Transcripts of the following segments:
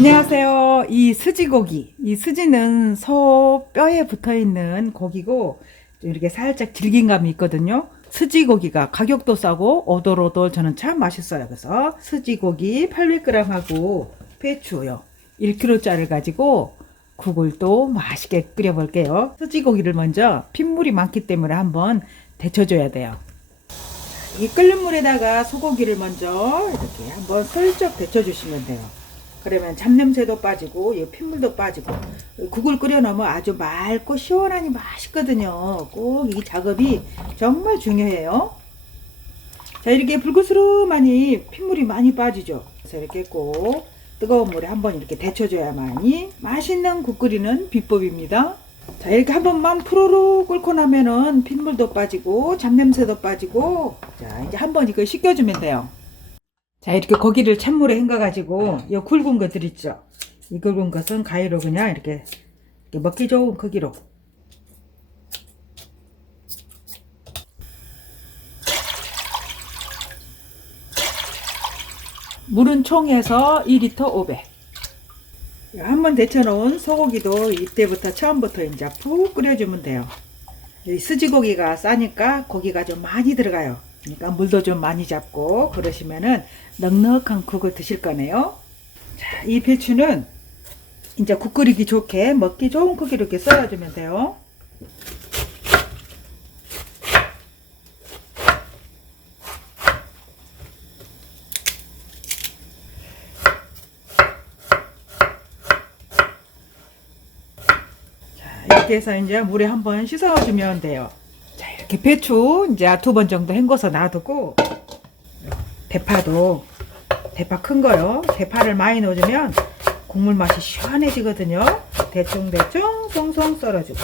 안녕하세요. 이 스지고기. 이 스지는 소 뼈에 붙어 있는 고기고 이렇게 살짝 질긴 감이 있거든요. 스지고기가 가격도 싸고 오돌오돌 저는 참 맛있어요. 그래서 스지고기 800g하고 배추요. 1kg짜리를 가지고 국을 또 맛있게 끓여 볼게요. 스지고기를 먼저 핏물이 많기 때문에 한번 데쳐줘야 돼요. 이 끓는 물에다가 소고기를 먼저 이렇게 한번 슬쩍 데쳐주시면 돼요. 그러면 잡냄새도 빠지고 이 핏물도 빠지고 국을 끓여 놓으면 아주 맑고 시원하니 맛있거든요. 꼭 이 작업이 정말 중요해요. 자 이렇게 불그스름하니 핏물이 많이 빠지죠. 그래서 이렇게 꼭 뜨거운 물에 한번 이렇게 데쳐줘야만이 맛있는 국 끓이는 비법입니다. 자 이렇게 한 번만 푸르르 끓고 나면은 핏물도 빠지고 잡냄새도 빠지고 자 이제 한번 이거 씻겨주면 돼요. 자 이렇게 고기를 찬물에 헹궈가지고 이 굵은 것들 있죠. 이 굵은 것은 가위로 그냥 이렇게, 이렇게 먹기 좋은 크기로 물은 총해서 2리터 500. 한번 데쳐놓은 소고기도 이때부터 처음부터 이제 푹 끓여주면 돼요. 이 스지고기가 싸니까 고기가 좀 많이 들어가요. 그러니까 물도 좀 많이 잡고 그러시면은 넉넉한 국을 드실 거네요. 자, 이 배추는 이제 국 끓이기 좋게 먹기 좋은 크기로 이렇게 썰어주면 돼요. 자, 이렇게 해서 이제 물에 한번 씻어주면 돼요. 자, 이렇게 배추 이제 두 번 정도 헹궈서 놔두고 대파도 대파 큰 거요. 대파를 많이 넣어주면 국물 맛이 시원해지거든요. 대충 대충 송송 썰어주고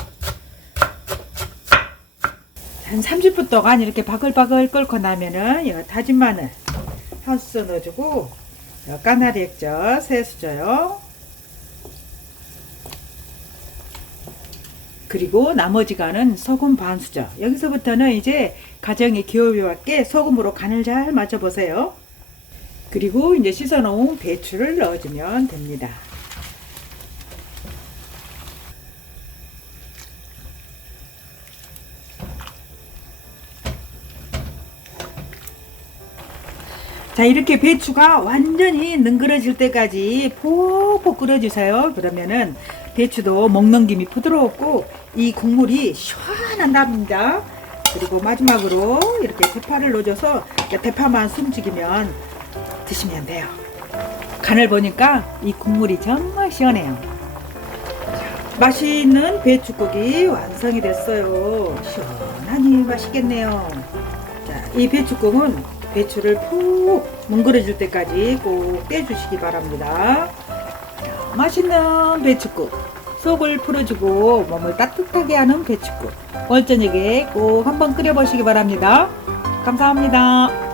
한 30분 동안 이렇게 바글바글 끓고 나면은 이 다진 마늘 한수 넣어주고 이 까나리 액젓 세 수저요. 그리고 나머지가는 소금 반 수저. 여기서부터는 이제 가정의 기호에 맞게 소금으로 간을 잘 맞춰 보세요. 그리고 이제 씻어 놓은 배추를 넣어주면 됩니다. 자 이렇게 배추가 완전히 능그러질 때까지 푹푹 끓여주세요 그러면은 배추도 먹는 김이 부드럽고 이 국물이 시원한답니다. 그리고 마지막으로 이렇게 대파를 넣어줘서 대파만 숨죽이면 드시면 돼요. 간을 보니까 이 국물이 정말 시원해요. 자, 맛있는 배추국이 완성이 됐어요. 시원하니 맛있겠네요. 자, 이 배추국은 배추를 푹 뭉그러질 때까지 꼭 떼주시기 바랍니다. 자, 맛있는 배추국. 속을 풀어주고 몸을 따뜻하게 하는 배추국. 오늘 저녁에 꼭 한번 끓여보시기 바랍니다. 감사합니다.